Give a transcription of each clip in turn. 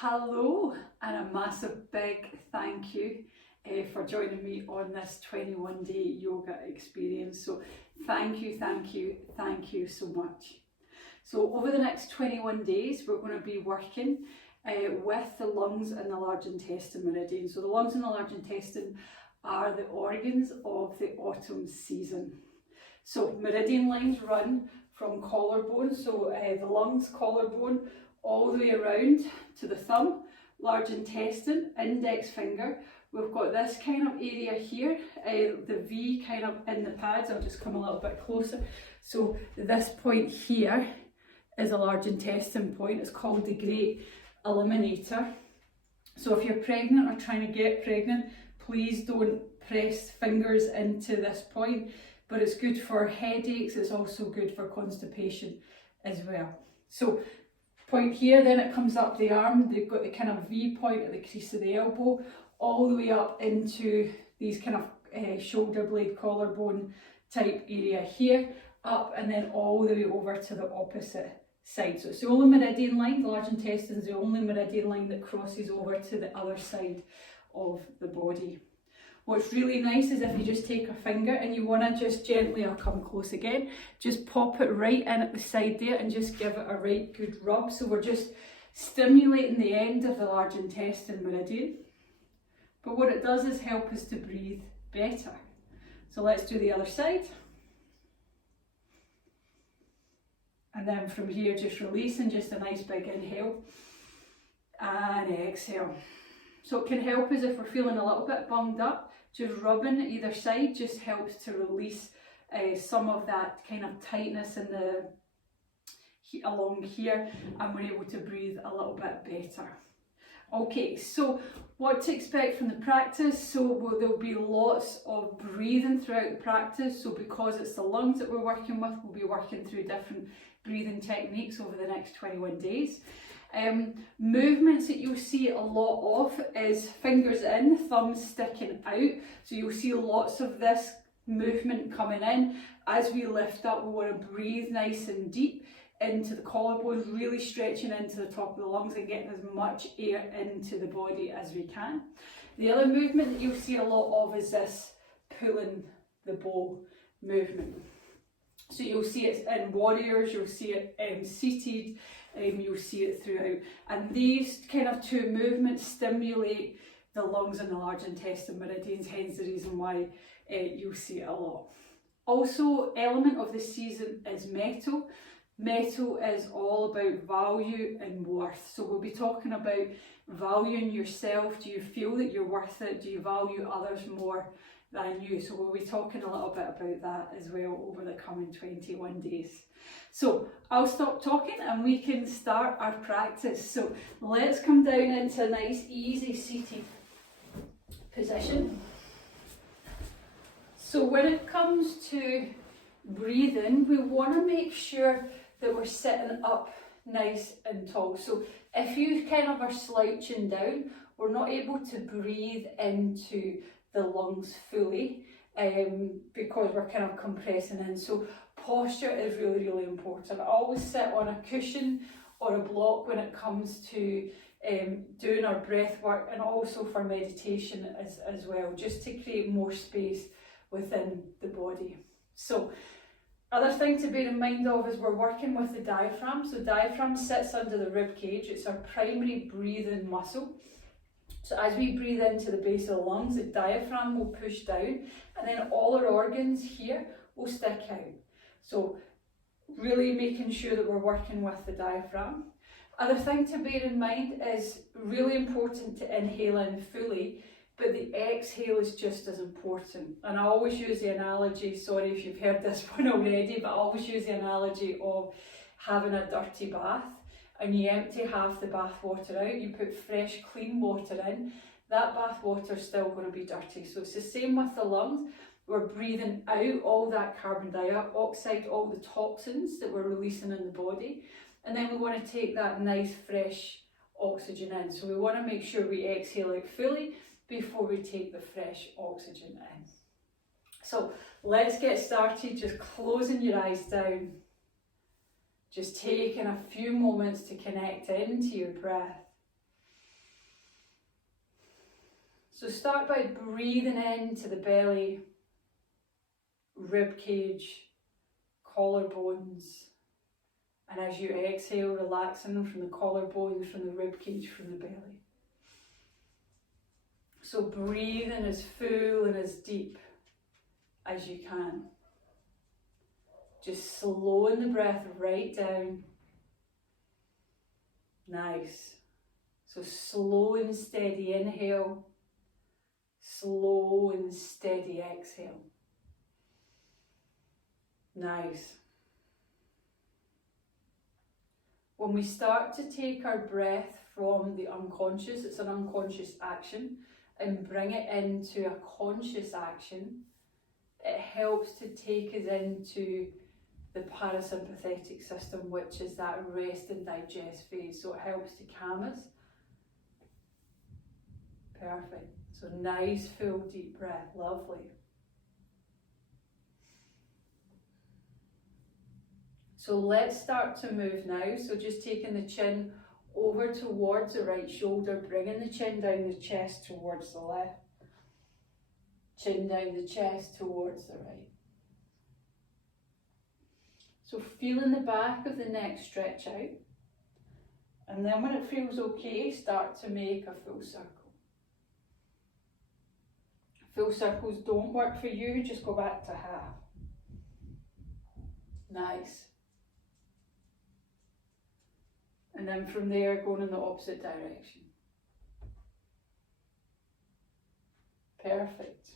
Hello, and a massive big thank you for joining me on this 21-day yoga experience. So thank you so much. So over the next 21 days, we're going to be working with the lungs and the large intestine meridian. So the lungs and the large intestine are the organs of the autumn season. So meridian lines run from collarbone, so the lungs, collarbone, all the way around to the thumb, large intestine, index finger. We've got this kind of area here, the V kind of in the pads. I'll just come a little bit closer. So this point here is a large intestine point. It's called the great eliminator. So if you're pregnant or trying to get pregnant, please don't press fingers into this point, but it's good for headaches. It's also good for constipation as well. So point here, then it comes up the arm. They've got the kind of V point at the crease of the elbow, all the way up into these kind of shoulder blade, collarbone type area here, up and then all the way over to the opposite side. So it's the only meridian line, the large intestine is the only meridian line that crosses over to the other side of the body. What's really nice is if you just take a finger and you want to just gently, I'll come close again, just pop it right in at the side there and just give it a right good rub. So we're just stimulating the end of the large intestine meridian. But what it does is help us to breathe better. So let's do the other side. And then from here, just release and just a nice big inhale and exhale. So it can help us if we're feeling a little bit bunged up. Just rubbing either side just helps to release some of that kind of tightness in the along here, and we're able to breathe a little bit better. Okay, so what to expect from the practice? So there'll be lots of breathing throughout the practice. So because it's the lungs that we're working with, we'll be working through different breathing techniques over the next 21 days. Movements that you'll see a lot of is fingers in, thumbs sticking out. So you'll see lots of this movement coming in. As we lift up, we want to breathe nice and deep into the collarbones, really stretching into the top of the lungs and getting as much air into the body as we can. The other movement that you'll see a lot of is this pulling the bow movement. So you'll see it in warriors, you'll see it seated, you'll see it throughout. And these kind of two movements stimulate the lungs and the large intestine meridians, hence the reason why you'll see it a lot. Also, element of the season is metal. Metal is all about value and worth. So we'll be talking about valuing yourself. Do you feel that you're worth it? Do you value others more than you? So we'll be talking a little bit about that as well over the coming 21 days. So I'll stop talking and we can start our practice. So let's come down into a nice easy seated position. So when it comes to breathing, we want to make sure that we're sitting up nice and tall. So if you kind of are slouching down, we're not able to breathe into the lungs fully because we're kind of compressing in. So posture is really important. I always sit on a cushion or a block when it comes to doing our breath work, and also for meditation as well, just to create more space within the body. So other thing to bear in mind of is we're working with the diaphragm. So diaphragm sits under the rib cage. It's our primary breathing muscle. So as we breathe into the base of the lungs, the diaphragm will push down, and then all our organs here will stick out. So really making sure that we're working with the diaphragm. Other thing to bear in mind is really important to inhale in fully, but the exhale is just as important. And I always use the analogy, sorry if you've heard this one already, but I always use the analogy of having a dirty bath. And you empty half the bath water out, you put fresh clean water in, that bath water is still going to be dirty. So it's the same with the lungs. We're breathing out all that carbon dioxide, all the toxins that we're releasing in the body, and then we want to take that nice fresh oxygen in. So we want to make sure we exhale out fully before we take the fresh oxygen in. So let's get started, just closing your eyes down. Just taking a few moments to connect into your breath. So start by breathing into the belly, rib cage, collarbones, and as you exhale, relaxing from the collarbones, from the rib cage, from the belly. So breathing as full and as deep as you can. Just slowing the breath right down. Nice. So slow and steady inhale, slow and steady exhale. Nice. When we start to take our breath from the unconscious, it's an unconscious action, and bring it into a conscious action, it helps to take us into the parasympathetic system, which is that rest and digest phase. So it helps to calm us. Perfect. So nice, full, deep breath. Lovely. So let's start to move now. So just taking the chin over towards the right shoulder, bringing the chin down the chest towards the left. Chin down the chest towards the right. So feeling the back of the neck stretch out. And then when it feels okay, start to make a full circle. Full circles don't work for you, just go back to half. Nice. And then from there, going in the opposite direction. Perfect.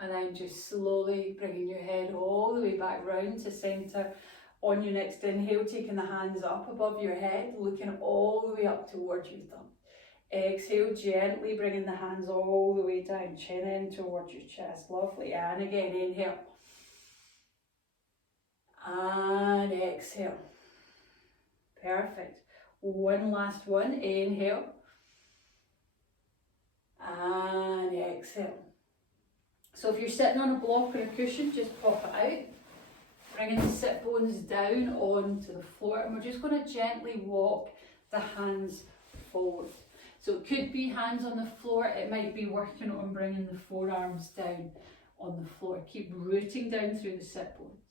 And then just slowly bringing your head all the way back round to centre. On your next inhale, taking the hands up above your head, looking all the way up towards your thumb. Exhale, gently bringing the hands all the way down, chin in towards your chest. Lovely. And again, inhale. And exhale. Perfect. One last one. Inhale. And exhale. So if you're sitting on a block or a cushion, just pop it out. Bringing the sit bones down onto the floor. And we're just going to gently walk the hands forward. So it could be hands on the floor. It might be working on bringing the forearms down on the floor. Keep rooting down through the sit bones.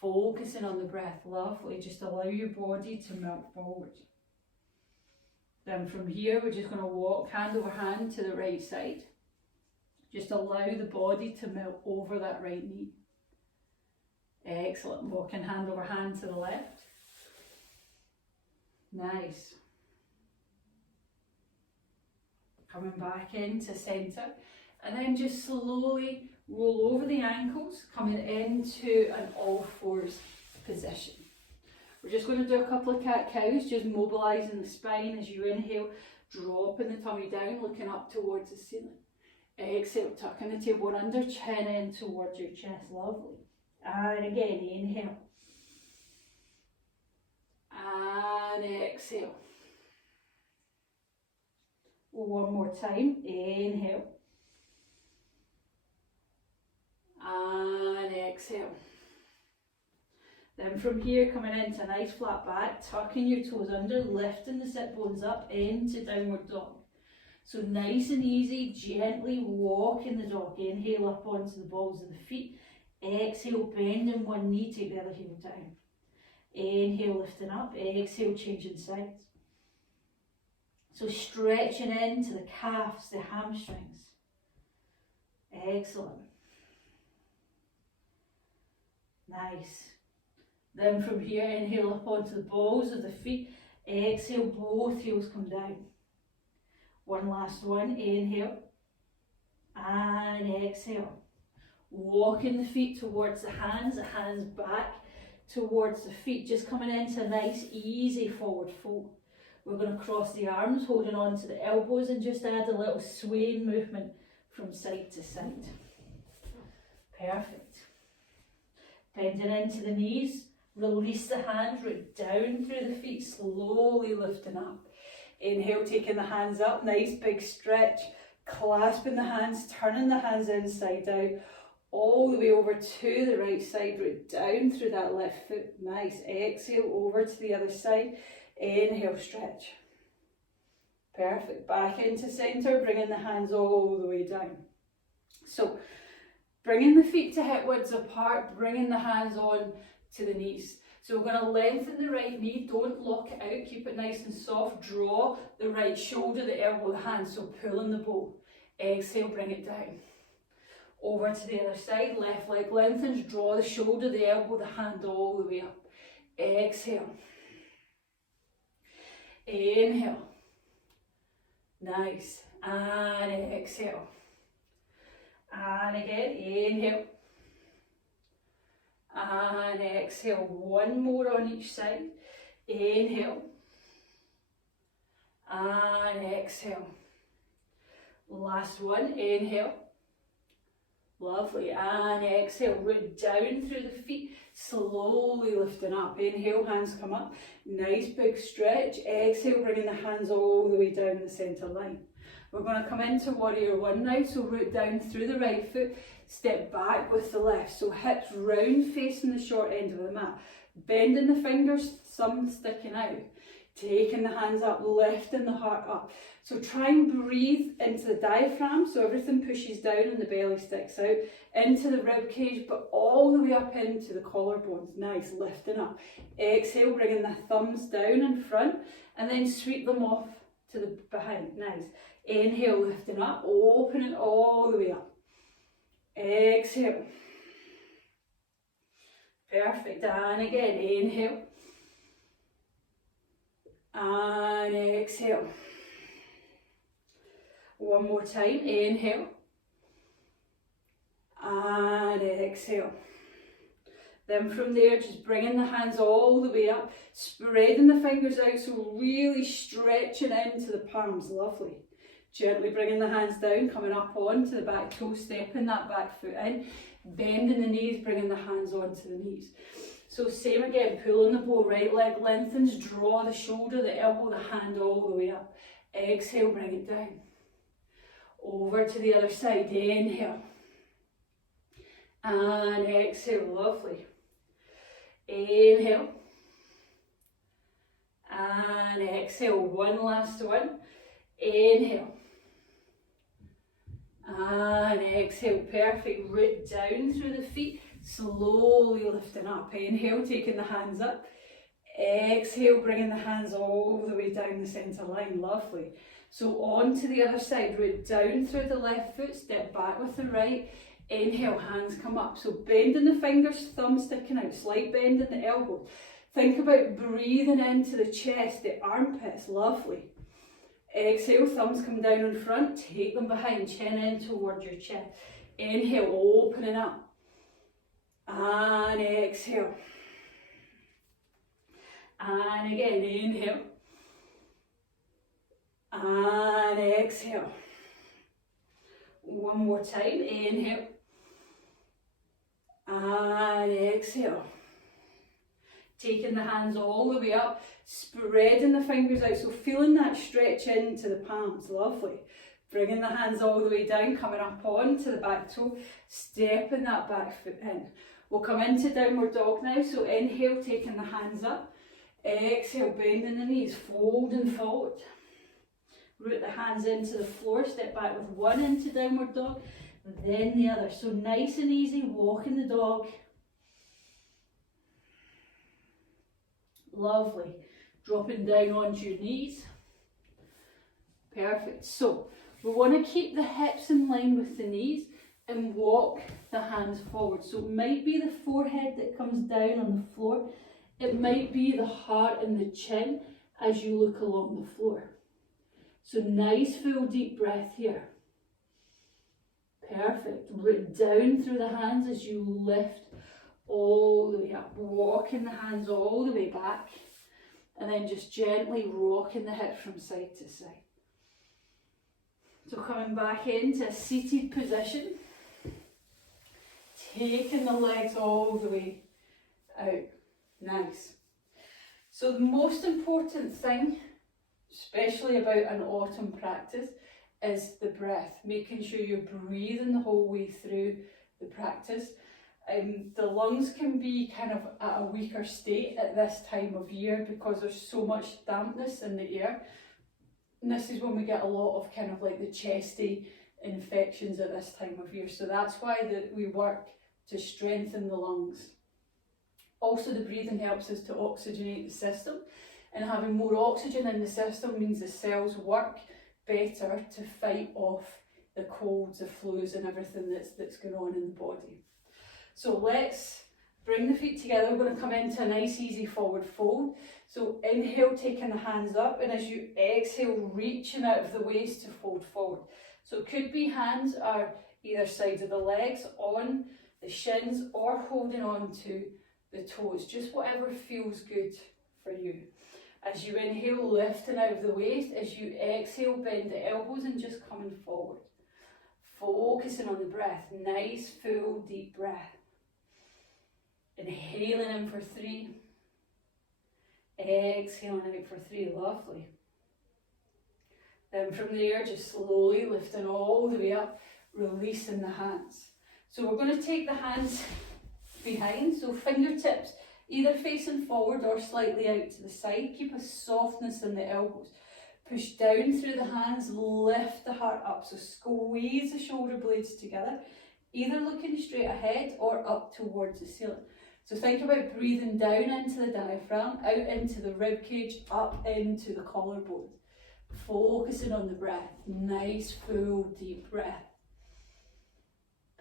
Focusing on the breath. Lovely. Just allow your body to melt forward. Then from here, we're just going to walk hand over hand to the right side. Just allow the body to melt over that right knee. Excellent. Walking hand over hand to the left. Nice. Coming back into centre. And then just slowly roll over the ankles, coming into an all fours position. We're just going to do a couple of cat-cows, just mobilising the spine as you inhale, dropping the tummy down, looking up towards the ceiling. Exhale, tucking the tailbone under, chin in towards your chest. Lovely. And again, inhale. And exhale. One more time. Inhale. And exhale. Then from here, coming into a nice flat back, tucking your toes under, lifting the sit bones up into downward dog. So nice and easy, gently walking the dog. Inhale up onto the balls of the feet. Exhale, bending one knee, take the other heel down. Inhale, lifting up. Exhale, changing sides. So stretching into the calves, the hamstrings. Excellent. Nice. Then from here, inhale up onto the balls of the feet. Exhale, both heels come down. One last one. Inhale. And exhale. Walking the feet towards the hands back towards the feet. Just coming into a nice, easy forward fold. We're going to cross the arms, holding on to the elbows, and just add a little swaying movement from side to side. Perfect. Bending into the knees. Release the hands, root down through the feet, slowly lifting up. Inhale, taking the hands up, nice big stretch, clasping the hands, turning the hands inside out, all the way over to the right side, root down through that left foot. Nice. Exhale, over to the other side. Inhale, stretch. Perfect. Back into centre, bringing the hands all the way down. So bringing the feet to hip widths apart, bringing the hands on to the knees. So we're going to lengthen the right knee, don't lock it out, keep it nice and soft. Draw the right shoulder, the elbow, the hand, so pull in the bow. Exhale, bring it down. Over to the other side, left leg lengthens, draw the shoulder, the elbow, the hand all the way up. Exhale. Inhale. Nice. And exhale. And again, inhale. And exhale. One more on each side. Inhale. And exhale. Last one. Inhale. Lovely. And exhale. Root down through the feet. Slowly lifting up. Inhale, hands come up. Nice big stretch. Exhale, bringing the hands all the way down the centre line. We're going to come into warrior one now. So root down through the right foot. Step back with the left. So hips round facing the short end of the mat. Bending the fingers, thumb sticking out. Taking the hands up, lifting the heart up. So try and breathe into the diaphragm so everything pushes down and the belly sticks out. Into the rib cage, but all the way up into the collarbones. Nice, lifting up. Exhale, bringing the thumbs down in front and then sweep them off to the behind. Nice. Inhale, lifting up, open it all the way up. Exhale. Perfect. And again, inhale. And exhale. One more time. Inhale. And exhale. Then from there, just bringing the hands all the way up, spreading the fingers out, so really stretching into the palms. Lovely. Gently bringing the hands down, coming up onto the back toe, stepping that back foot in, bending the knees, bringing the hands onto the knees. So same again, pulling the bow, right leg lengthens, draw the shoulder, the elbow, the hand all the way up. Exhale, bring it down. Over to the other side, inhale. And exhale, lovely. Inhale. And exhale, one last one. Inhale. And exhale, perfect. Root down through the feet, slowly lifting up. Inhale, taking the hands up. Exhale, bringing the hands all the way down the centre line. Lovely. So on to the other side, root down through the left foot, step back with the right. Inhale, hands come up. So bending the fingers, thumb sticking out, slight bend in the elbow. Think about breathing into the chest, the armpits. Lovely. Exhale, thumbs come down in front, take them behind, chin in towards your chest. Inhale, opening up. And exhale. And again, inhale. And exhale. One more time, inhale. And exhale. Taking the hands all the way up, spreading the fingers out, so feeling that stretch into the palms. Lovely. Bringing the hands all the way down, coming up onto the back toe, stepping that back foot in. We'll come into downward dog now, so inhale, taking the hands up. Exhale, bending the knees, folding forward. Root the hands into the floor, step back with one into downward dog, then the other. So nice and easy, walking the dog. Lovely. Dropping down onto your knees. Perfect. So we want to keep the hips in line with the knees and walk the hands forward. So it might be the forehead that comes down on the floor. It might be the heart and the chin as you look along the floor. So nice full deep breath here. Perfect. Root down through the hands as you lift all the way up. Walking the hands all the way back. And then just gently rocking the hips from side to side. So coming back into a seated position. Taking the legs all the way out. Nice. So the most important thing, especially about an autumn practice, is the breath. Making sure you're breathing the whole way through the practice. The lungs can be kind of at a weaker state at this time of year because there's so much dampness in the air. And this is when we get a lot of kind of like the chesty infections at this time of year. So that's why we work to strengthen the lungs. Also, the breathing helps us to oxygenate the system, and having more oxygen in the system means the cells work better to fight off the colds, the flus and everything that's going on in the body. So let's bring the feet together. We're going to come into a nice easy forward fold. So inhale, taking the hands up, and as you exhale, reaching out of the waist to fold forward. So it could be hands are either sides of the legs, on the shins, or holding on to the toes, just whatever feels good for you. As you inhale, lifting out of the waist. As you exhale, bend the elbows and just coming forward. Focusing on the breath. Nice, full, deep breath. Inhaling in for 3. Exhaling out for 3. Lovely. Then from there, just slowly lifting all the way up, releasing the hands. So we're going to take the hands behind, so fingertips either facing forward or slightly out to the side. Keep a softness in the elbows. Push down through the hands, lift the heart up. So squeeze the shoulder blades together, either looking straight ahead or up towards the ceiling. So think about breathing down into the diaphragm, out into the rib cage, up into the collarbone. Focusing on the breath. Nice, full, deep breath.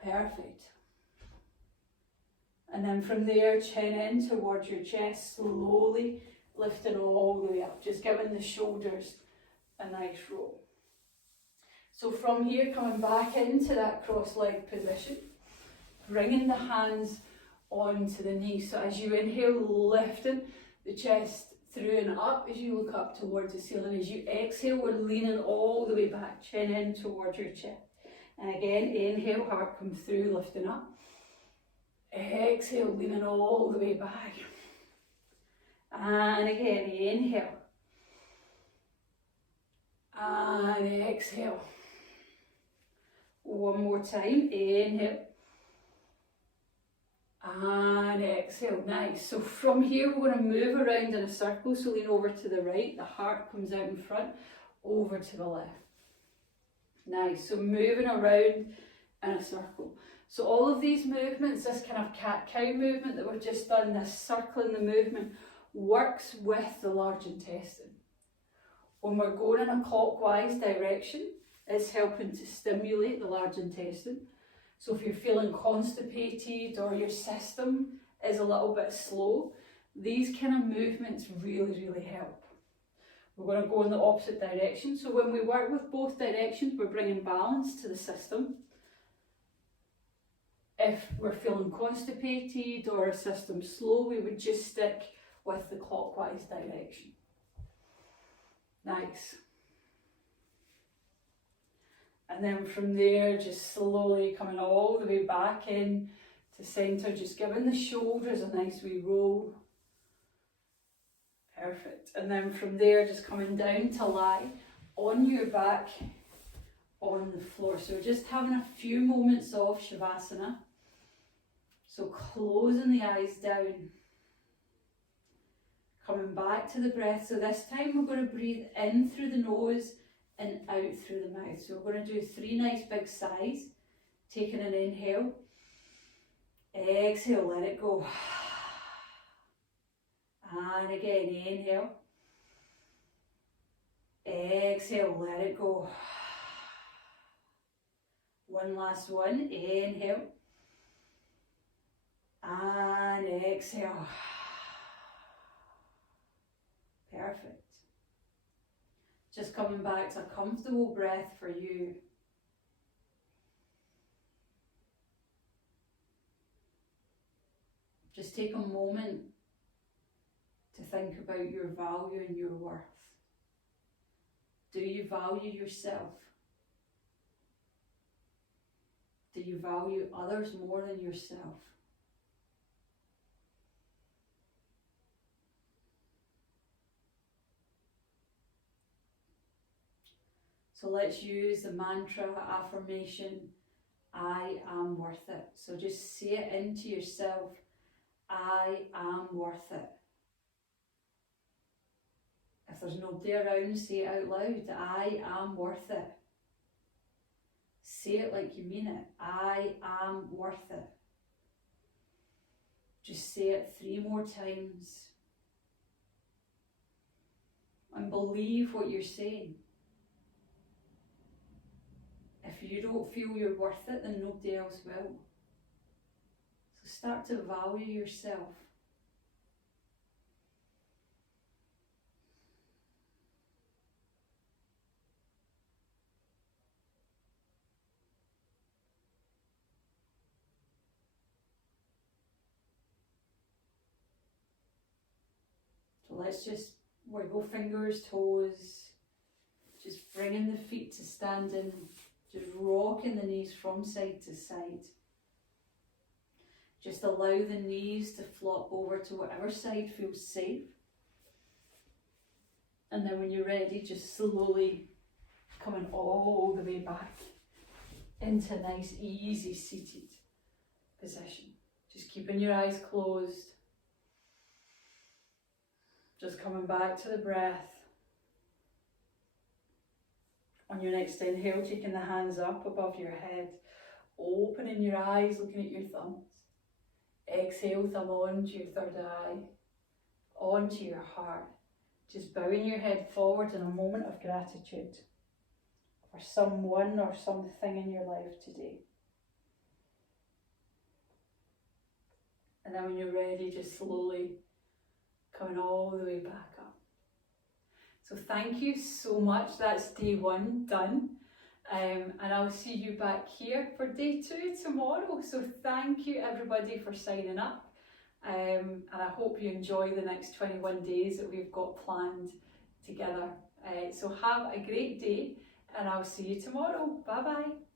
Perfect. And then from there, chin in towards your chest, slowly lifting all the way up, just giving the shoulders a nice roll. So from here, coming back into that cross-leg position, bringing the hands onto the knees. So as you inhale, lifting the chest through and up as you look up towards the ceiling. As you exhale, we're leaning all the way back, chin in towards your chin. And again, inhale, heart comes through, lifting up. Exhale, leaning all the way back. And again, inhale. And exhale. One more time, inhale. And exhale, nice. So from here, we're going to move around in a circle. So lean over to the right, the heart comes out in front, over to the left. Nice, so moving around in a circle. So all of these movements, this kind of cat-cow movement that we've just done, this circling the movement, works with the large intestine. When we're going in a clockwise direction, it's helping to stimulate the large intestine. So if you're feeling constipated or your system is a little bit slow, these kind of movements really, really help. We're going to go in the opposite direction. So when we work with both directions, we're bringing balance to the system. If we're feeling constipated or our system's slow, we would just stick with the clockwise direction. Nice. And then from there, just slowly coming all the way back in to centre, just giving the shoulders a nice wee roll. Perfect. And then from there, just coming down to lie on your back on the floor. So just having a few moments of Shavasana. So closing the eyes down. Coming back to the breath. So this time we're going to breathe in through the nose and out through the mouth. So we're going to do 3 nice big sighs. Taking an inhale. Exhale, let it go. And again, inhale. Exhale, let it go. One last one. Inhale. And exhale. Perfect. Just coming back to a comfortable breath for you. Just take a moment to think about your value and your worth. Do you value yourself? Do you value others more than yourself? So let's use the mantra affirmation, I am worth it. So just say it into yourself, I am worth it. If there's nobody around, say it out loud. I am worth it. Say it like you mean it. I am worth it. Just say it 3 more times. And believe what you're saying. If you don't feel you're worth it, then nobody else will. So start to value yourself. So let's just wiggle fingers, toes, just bringing the feet to standing, just rocking the knees from side to side. Just allow the knees to flop over to whatever side feels safe. And then when you're ready, just slowly coming all the way back into a nice, easy seated position. Just keeping your eyes closed. Just coming back to the breath. On your next inhale, taking the hands up above your head, opening your eyes, looking at your thumbs. Exhale, thumb onto your third eye, onto your heart. Just bowing your head forward in a moment of gratitude for someone or something in your life today. And then when you're ready, just slowly coming all the way back up. So thank you so much. That's day 1 done. And I'll see you back here for day 2 tomorrow. So thank you everybody for signing up. And I hope you enjoy the next 21 days that we've got planned together. So have a great day and I'll see you tomorrow. Bye bye.